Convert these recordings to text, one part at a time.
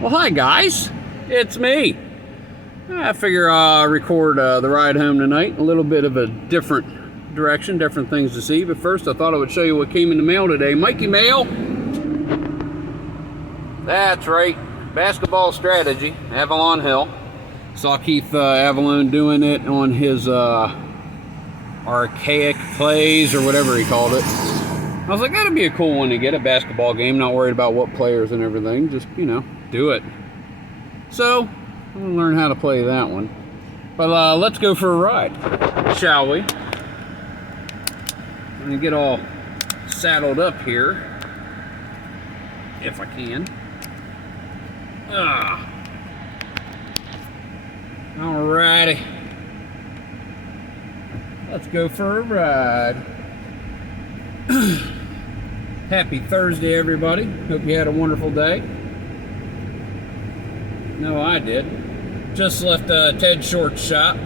Well, hi guys, it's me. I figure I'll record the ride home tonight. A little bit of a different direction, different things to see. But first I thought I would show you what came in the mail today. Mikey mail. That's right, basketball strategy, Avalon Hill. Saw Keith Avalon doing it on his archaic plays or whatever he called it. I was like, that'd be a cool one to get, a basketball game, not worried about what players and everything, just, you know, do it. So, I'm gonna learn how to play that one. But let's go for a ride, shall we? I'm gonna get all saddled up here, if I can. Alrighty. Let's go for a ride. Happy Thursday, everybody. Hope you had a wonderful day. No, I did. Just left Ted Short's shop.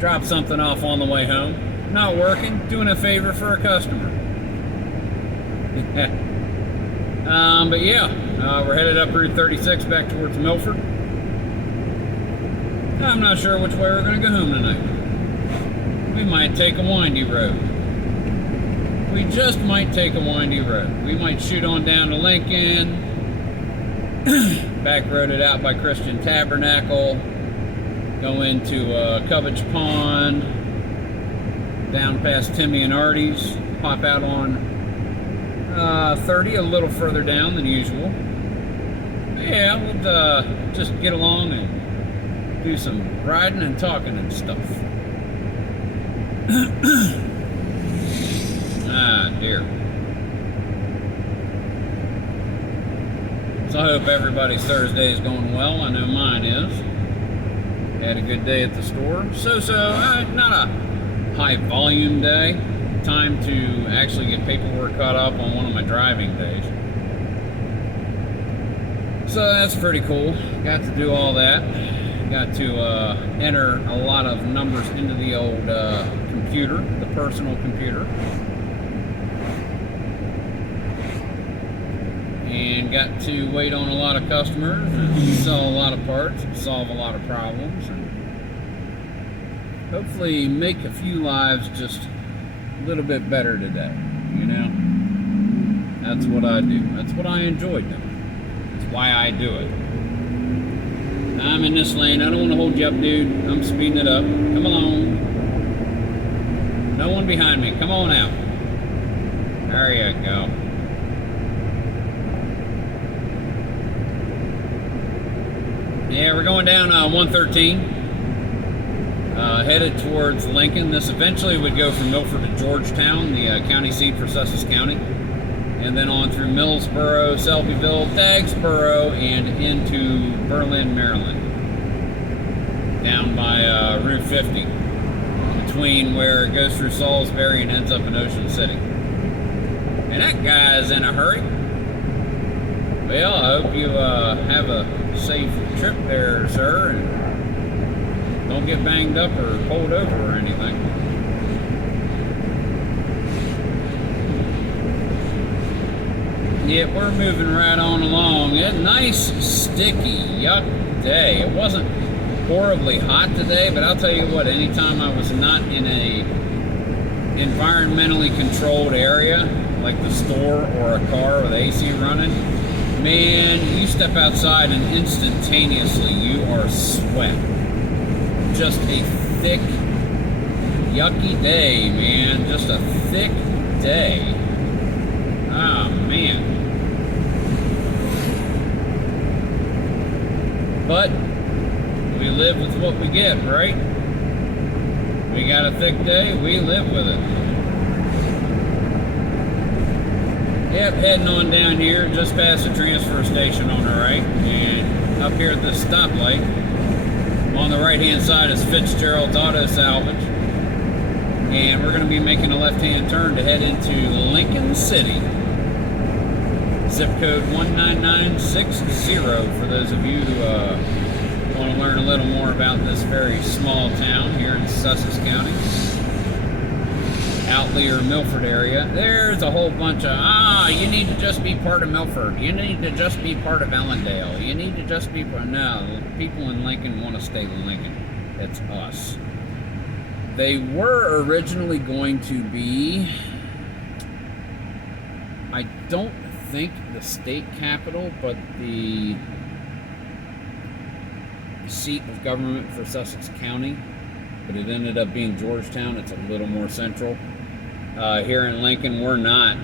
Dropped something off on the way home. Not working. Doing a favor for a customer. But yeah, we're headed up Route 36 back towards Milford. I'm not sure which way we're going to go home tonight. We might take a windy road. We just might take a windy road. We might shoot on down to Lincoln, back roaded out by Christian Tabernacle, go into Cubbage Pond, down past Timmy and Artie's, pop out on 30, a little further down than usual. Yeah, we'll just get along and do some riding and talking and stuff. Ah, dear. So I hope everybody's Thursday is going well. I know mine is. Had a good day at the store. Not a high volume day. Time to actually get paperwork caught up on one of my driving days. So that's pretty cool. Got to do all that. Got to enter a lot of numbers into the old computer, the personal computer. And got to wait on a lot of customers and sell a lot of parts and solve a lot of problems and hopefully make a few lives just a little bit better today, you know? That's what I do. That's what I enjoy doing. That's why I do it. I'm in this lane. I don't want to hold you up, dude. I'm speeding it up. Come along. No one behind me. Come on out. There you go. Yeah, we're going down 113, headed towards Lincoln. This eventually would go from Milford to Georgetown, the county seat for Sussex County, and then on through Millsboro, Selbyville, Dagsboro, and into Berlin, Maryland, down by Route 50, between where it goes through Salisbury and ends up in Ocean City. And that guy's in a hurry. Well, I hope you have a safe trip there, sir, and don't get banged up or pulled over or anything. Yeah, we're moving right on along. A nice, sticky, yuck day. It wasn't horribly hot today, but I'll tell you what, anytime I was not in a environmentally controlled area, like the store or a car with AC running, man, you step outside and instantaneously you are sweat. Just a thick, yucky day, man. Just a thick day. Oh, man. But we live with what we get, right? We got a thick day, we live with it. Yep, heading on down here, just past the transfer station on the right, and up here at this stoplight, on the right-hand side is Fitzgerald's Auto Salvage, and we're going to be making a left-hand turn to head into Lincoln City. Zip code 19960 for those of you who want to learn a little more about this very small town here in Sussex County. Outley or Milford area, there's a whole bunch of, you need to just be part of Milford. You need to just be part of Ellendale. You need to just be part. No, people in Lincoln want to stay Lincoln. It's us. They were originally going to be, I don't think the state capital, but the seat of government for Sussex County, but it ended up being Georgetown. It's a little more central. Here in Lincoln, we're not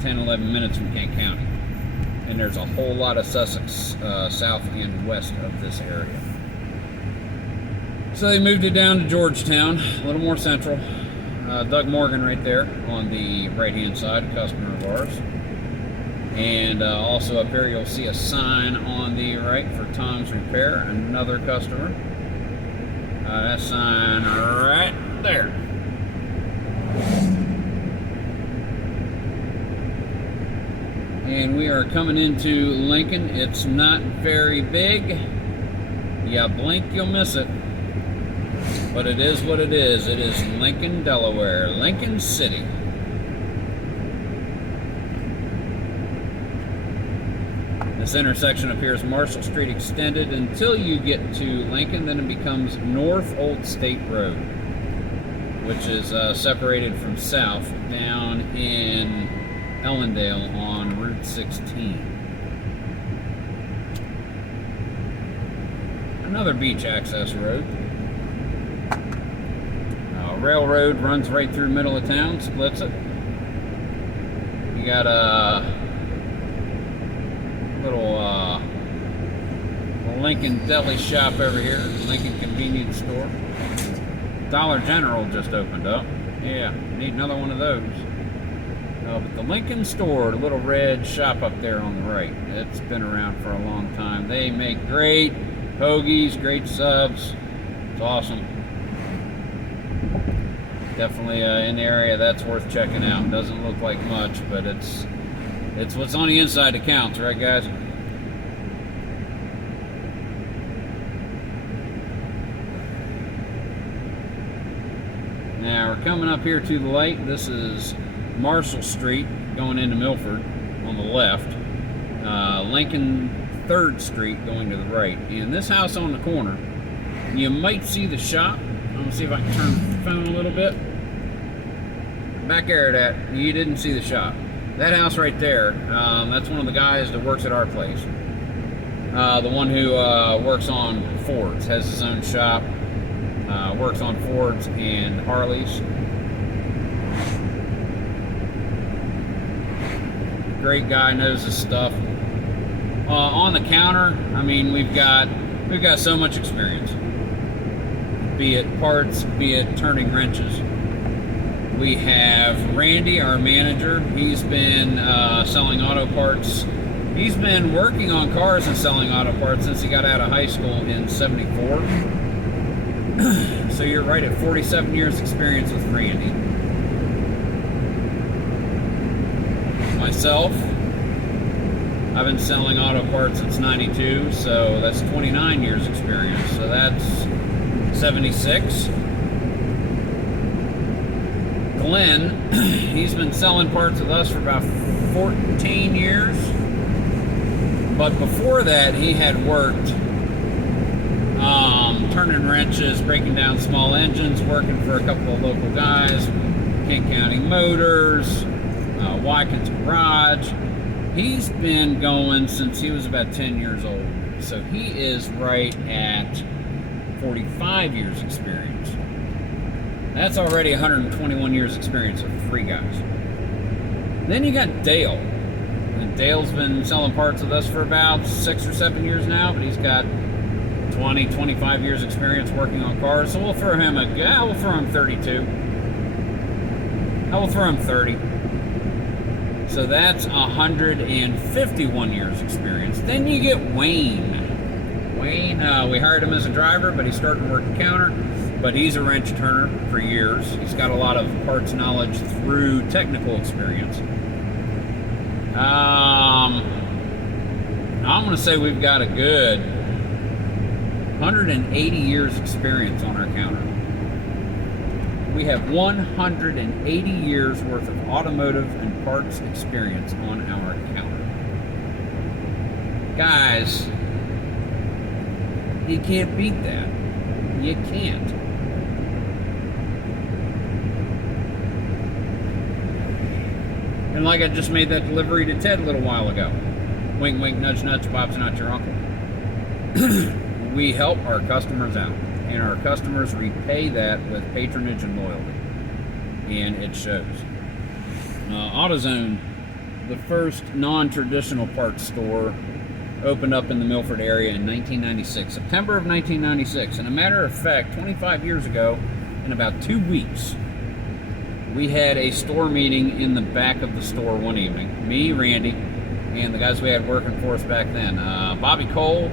10, 11 minutes from Kent County, and there's a whole lot of Sussex south and west of this area. So they moved it down to Georgetown, a little more central. Doug Morgan right there on the right-hand side, a customer of ours. And also up here you'll see a sign on the right for Tom's Repair, another customer. That sign right there. And we are coming into Lincoln. It's not very big. You blink, you'll miss it. But it is what it is. It is Lincoln, Delaware, Lincoln City. This intersection appears Marshall Street extended until you get to Lincoln, then it becomes North Old State Road, which is separated from south down in Ellendale on Route 16. Another beach access road. Railroad runs right through the middle of town, splits it. You got a little Lincoln Deli shop over here, Lincoln Convenience Store. Dollar General just opened up. Yeah, need another one of those. But the Lincoln Store, the little red shop up there on the right, it's been around for a long time. They make great hoagies, great subs. It's awesome. Definitely in the area, that's worth checking out. Doesn't look like much, but it's what's on the inside that counts, right, guys? Now we're coming up here to the light. This is Marshall Street going into Milford on the left. Lincoln 3rd Street going to the right. And this house on the corner, you might see the shop. I'm gonna see if I can turn the phone a little bit. Back there, that you didn't see the shop. That house right there, that's one of the guys that works at our place. The one who works on Fords, has his own shop, works on Fords and Harleys. Great guy, knows his stuff. On the counter, I mean, we've got so much experience. Be it parts, be it turning wrenches. We have Randy, our manager. He's been selling auto parts. He's been working on cars and selling auto parts since he got out of high school in '74. So you're right at 47 years experience with Randy. Myself, I've been selling auto parts since '92, so that's 29 years experience. So that's 76. Glenn, he's been selling parts with us for about 14 years. But before that, he had worked turning wrenches, breaking down small engines, working for a couple of local guys, Kent County Motors, Watkins Garage. He's been going since he was about 10 years old. So he is right at 45 years experience. That's already 121 years experience with 3 guys. Then you got Dale. And Dale's been selling parts with us for about 6 or 7 years now, but he's got 20, 25 years experience working on cars. So we'll throw him we'll throw him 32. I will throw him 30. So that's 151 years experience. Then you get Wayne. Wayne, we hired him as a driver, but he's starting to work the counter. But he's a wrench turner for years. He's got a lot of parts knowledge through technical experience. I'm going to say we've got a good 180 years experience on our counter. We have 180 years worth of automotive and parts experience on our counter. Guys, you can't beat that. You can't. And like I just made that delivery to Ted a little while ago. Wink, wink, nudge, nudge, Bob's not your uncle. We help our customers out, and our customers repay that with patronage and loyalty, and it shows. AutoZone, the first non-traditional parts store, opened up in the Milford area in 1996, September of 1996. And a matter of fact, 25 years ago, in about 2 weeks, we had a store meeting in the back of the store one evening. Me, Randy, and the guys we had working for us back then. Bobby Cole,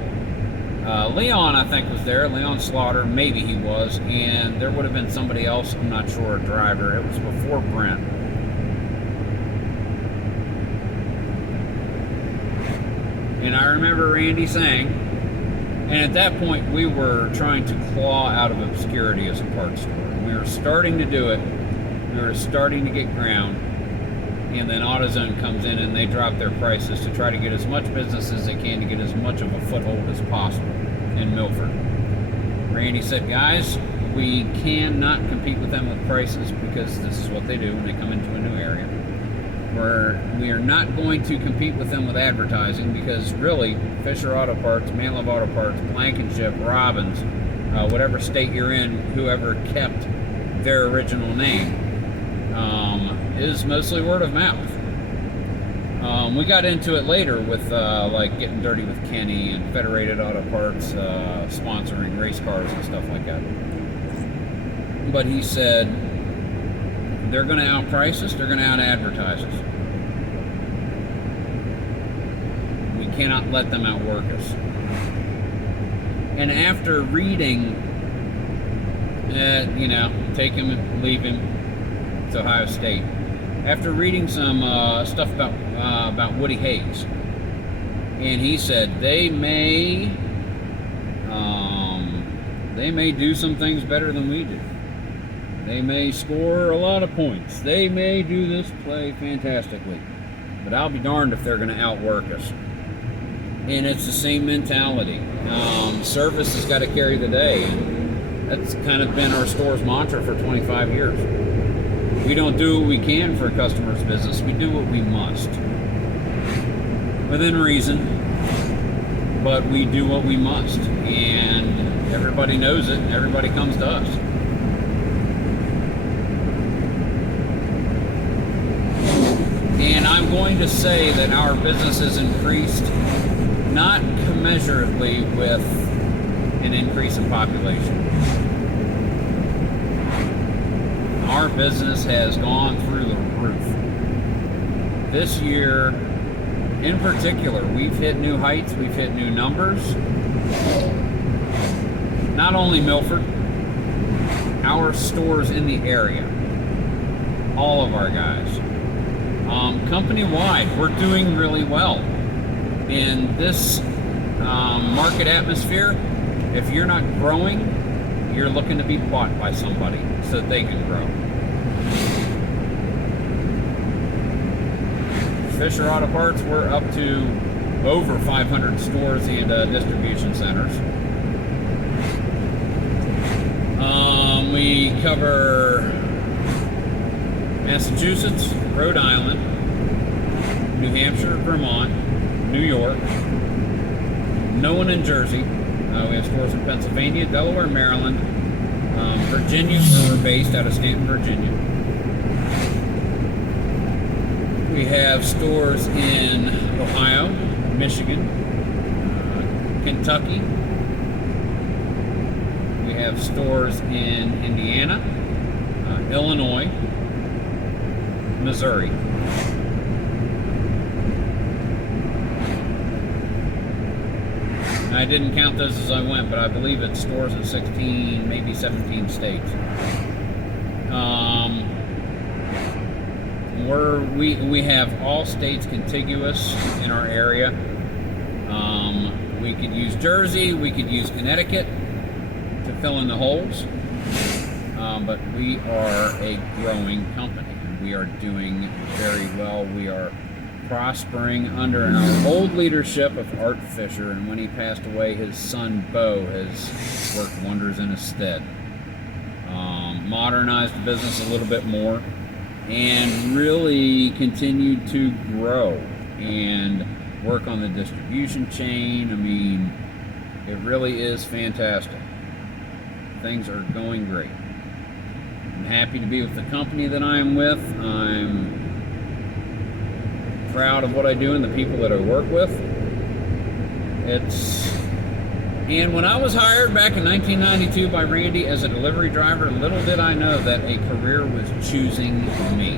Leon, I think, was there. Leon Slaughter, maybe he was. And there would have been somebody else, I'm not sure, a driver. It was before Brent. And I remember Randy saying, and at that point we were trying to claw out of obscurity as a parts store. We were starting to do it. We were starting to get ground. And then AutoZone comes in and they drop their prices to try to get as much business as they can to get as much of a foothold as possible in Milford. Randy said, guys, we cannot compete with them with prices because this is what they do when they come into a new area. We are not going to compete with them with advertising because really, Fisher Auto Parts, Manlove Auto Parts, Blankenship, Robbins, whatever state you're in, whoever kept their original name, is mostly word of mouth. We got into it later with like Getting Dirty with Kenny and Federated Auto Parts sponsoring race cars and stuff like that. But he said, they're going to outprice us, they're going to out-advertise us. We cannot let them outwork us. And after reading, take him, leave him, it's Ohio State. After reading some stuff about Woody Hayes, and he said they may do some things better than we do. They may score a lot of points. They may do this play fantastically. But I'll be darned if they're going to outwork us. And it's the same mentality. Service has got to carry the day. That's kind of been our store's mantra for 25 years. We don't do what we can for a customer's business. We do what we must. Within reason. But we do what we must. And everybody knows it. And everybody comes to us. And I'm going to say that our business has increased not commensurately with an increase in population. Our business has gone through the roof. This year, in particular, we've hit new heights, we've hit new numbers. Not only Milford, our stores in the area, all of our guys. Company-wide, we're doing really well. In this market atmosphere, if you're not growing, you're looking to be bought by somebody so that they can grow. Fisher Auto Parts, we're up to over 500 stores and distribution centers. We cover Massachusetts, Rhode Island, New Hampshire, Vermont, New York, no one in Jersey. We have stores in Pennsylvania, Delaware, Maryland, Virginia, where we're based out of Stanton, Virginia. We have stores in Ohio, Michigan, Kentucky. We have stores in Indiana, Illinois, Missouri. I didn't count those as I went, but I believe it's stores in 16, maybe 17 states. We have all states contiguous in our area. We could use Jersey, we could use Connecticut to fill in the holes. but we are a growing company. We are doing very well. We are prospering under our old leadership of Art Fisher, and when he passed away, his son Bo has worked wonders in his stead. Modernized the business a little bit more and really continued to grow and work on the distribution chain. I mean, it really is fantastic. Things are going great. I'm happy to be with the company that I am with. I'm proud of what I do and the people that I work with. And when I was hired back in 1992 by Randy as a delivery driver, little did I know that a career was choosing me.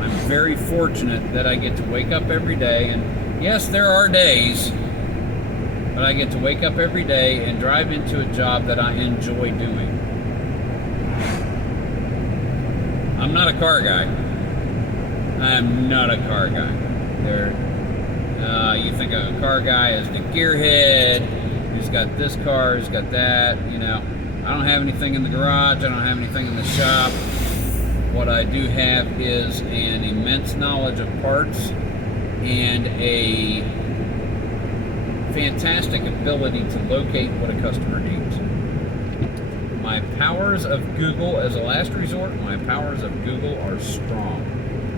I'm very fortunate that I get to wake up every day, and yes, there are days, but I get to wake up every day and drive into a job that I enjoy doing. I'm not a car guy. I'm not a car guy. You think of a car guy as the gearhead, who's got this car, who's got that, you know. I don't have anything in the garage, I don't have anything in the shop. What I do have is an immense knowledge of parts and a fantastic ability to locate what a customer needs. My powers of Google as a last resort, my powers of Google are strong.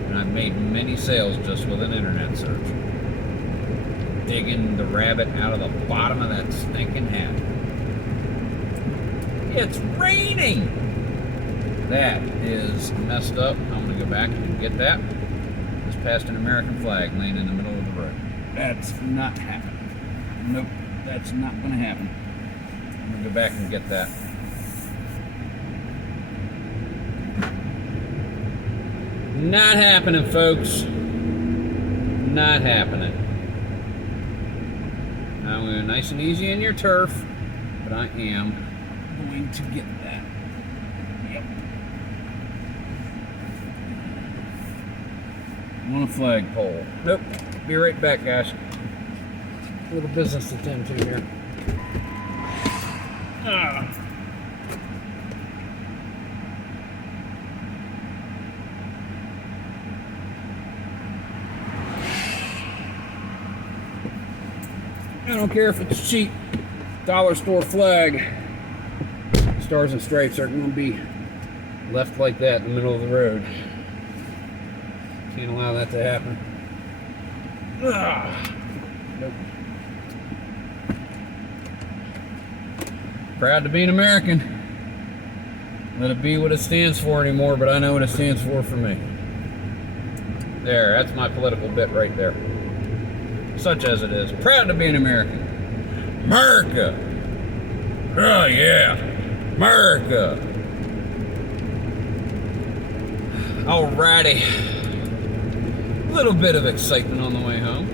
And I've made many sales just with an internet search. Digging the rabbit out of the bottom of that stinking hat. It's raining! That is messed up. I'm going to go back and get that. Just passed an American flag laying in the middle of the road. That's not happening. Nope, that's not going to happen. I'm going to go back and get that. Not happening, folks. Not happening. I'm going nice and easy in your turf, but I am going to get that. Yep. On a flagpole. Nope. Be right back, guys. A little business to tend to here. I don't care if it's cheap, dollar store flag. Stars and stripes aren't going to be left like that in the middle of the road. Can't allow that to happen. Nope. Proud to be an American. Let it be what it stands for anymore, but I know what it stands for me. There, that's my political bit right there. Such as it is. Proud to be an American. America! Oh yeah! America! Alrighty. A little bit of excitement on the way home.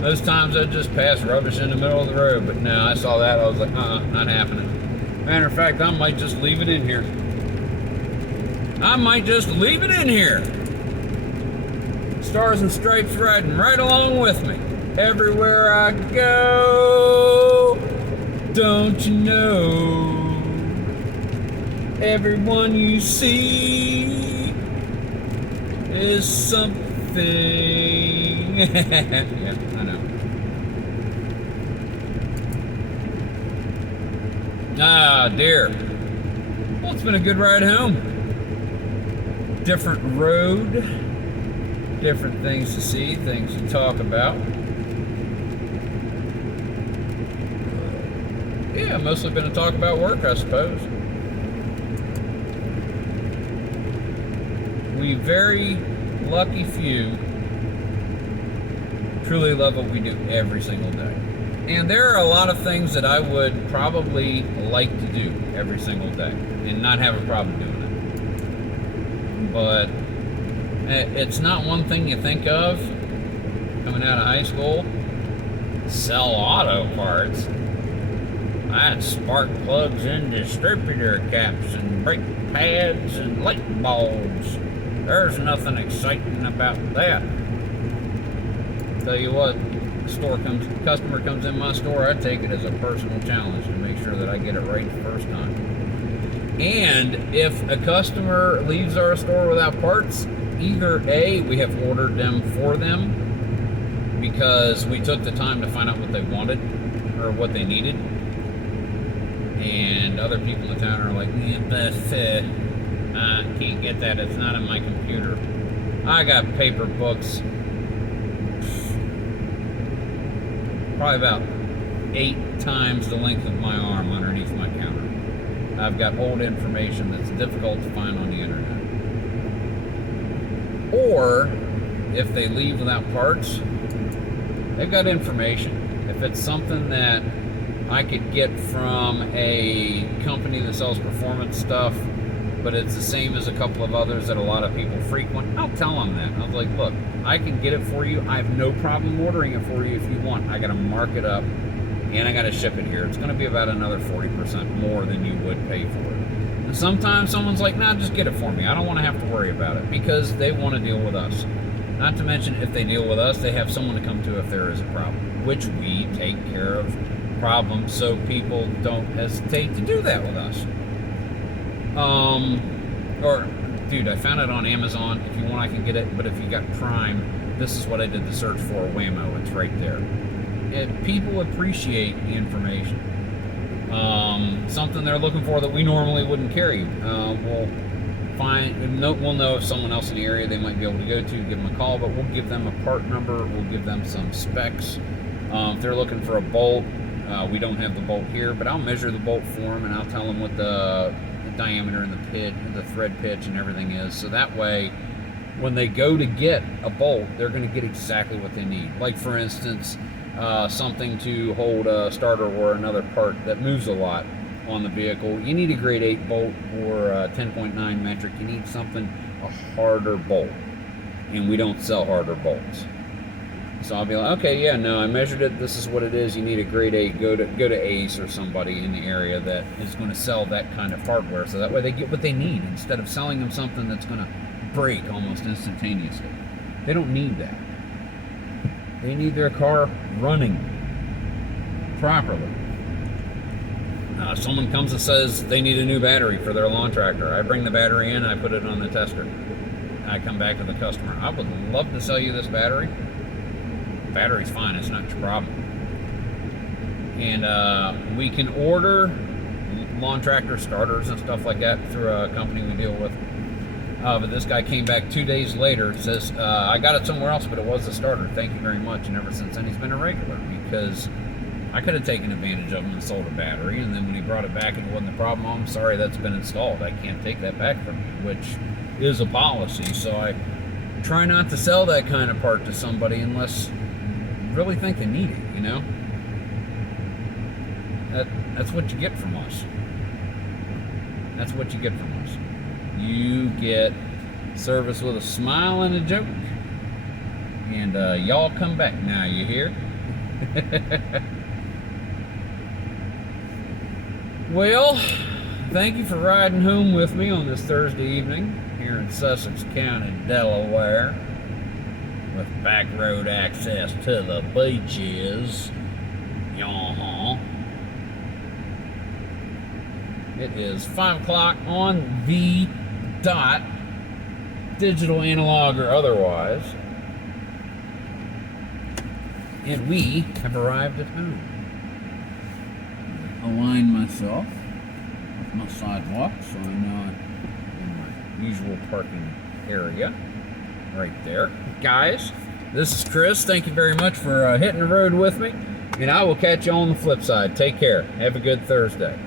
Those times I just pass rubbish in the middle of the road, but no, I saw that, I was like, not happening. Matter of fact, I might just leave it in here. I might just leave it in here. Stars and stripes riding right along with me. Everywhere I go, don't you know? Everyone you see is something. Yeah, I know. Ah, dear. Well, it's been a good ride home. Different road. Different things to see, things to talk about. Yeah, mostly been a talk about work, I suppose. We very lucky few truly love what we do every single day. And there are a lot of things that I would probably like to do every single day and not have a problem doing it. But it's not one thing you think of coming out of high school. Sell auto parts. That's spark plugs and distributor caps and brake pads and light bulbs. There's nothing exciting about that. Tell you what, customer comes in my store, I take it as a personal challenge to make sure that I get it right the first time. And if a customer leaves our store without parts, either A, we have ordered them for them because we took the time to find out what they wanted or what they needed. And other people in town are like, I can't get that, it's not in my computer. I got paper books, probably about 8 times the length of my arm underneath my counter. I've got old information that's difficult to find on the internet. Or, if they leave without parts, they've got information. If it's something that I could get from a company that sells performance stuff, but it's the same as a couple of others that a lot of people frequent, I'll tell them that. I was like, look, I can get it for you. I have no problem ordering it for you if you want. I got to mark it up, and I got to ship it here. It's going to be about another 40% more than you would pay for it. And sometimes someone's like, nah, just get it for me. I don't want to have to worry about it, because they want to deal with us. Not to mention, if they deal with us, they have someone to come to if there is a problem, which we take care of problems so people don't hesitate to do that with us. Or, dude, I found it on Amazon. If you want, I can get it. But if you got Prime, this is what I did the search for, whammo. It's right there. People appreciate the information. Something they're looking for that we normally wouldn't carry. We'll know if someone else in the area they might be able to go to, give them a call, but we'll give them a part number. We'll give them some specs. If they're looking for a bolt, we don't have the bolt here, but I'll measure the bolt for them, and I'll tell them what the diameter and the thread pitch and everything is. So that way, when they go to get a bolt, they're going to get exactly what they need. Like, for instance, something to hold a starter or another part that moves a lot on the vehicle. You need a grade 8 bolt or a 10.9 metric. You need a harder bolt, and we don't sell harder bolts. So I'll be like, okay, yeah, no, I measured it. This is what it is. You need a grade 8. Go to Ace or somebody in the area that is going to sell that kind of hardware. So that way they get what they need instead of selling them something that's going to break almost instantaneously. They don't need that. They need their car running properly. Someone comes and says they need a new battery for their lawn tractor. I bring the battery in and I put it on the tester. I come back to the customer. I would love to sell you this battery. Battery's fine, it's not your problem. And we can order lawn tractor starters and stuff like that through a company we deal with. But this guy came back 2 days later, says, I got it somewhere else, but it was a starter. Thank you very much. And ever since then, he's been a regular, because I could have taken advantage of him and sold a battery. And then when he brought it back and it wasn't a problem, I'm sorry, that's been installed. I can't take that back from you, which is a policy. So I try not to sell that kind of part to somebody unless really think they need it, you know? That's what you get from us. That's what you get from us. You get service with a smile and a joke. And y'all come back now, you hear? Well, thank you for riding home with me on this Thursday evening here in Sussex County, Delaware, with back road access to the beaches. It is 5 o'clock on the dot, digital, analog, or otherwise, and we have arrived at home. Align myself with my sidewalk so I know I'm in my usual parking area. Right there. Guys, this is Chris. Thank you very much for hitting the road with me, and I will catch you on the flip side. Take care. Have a good Thursday.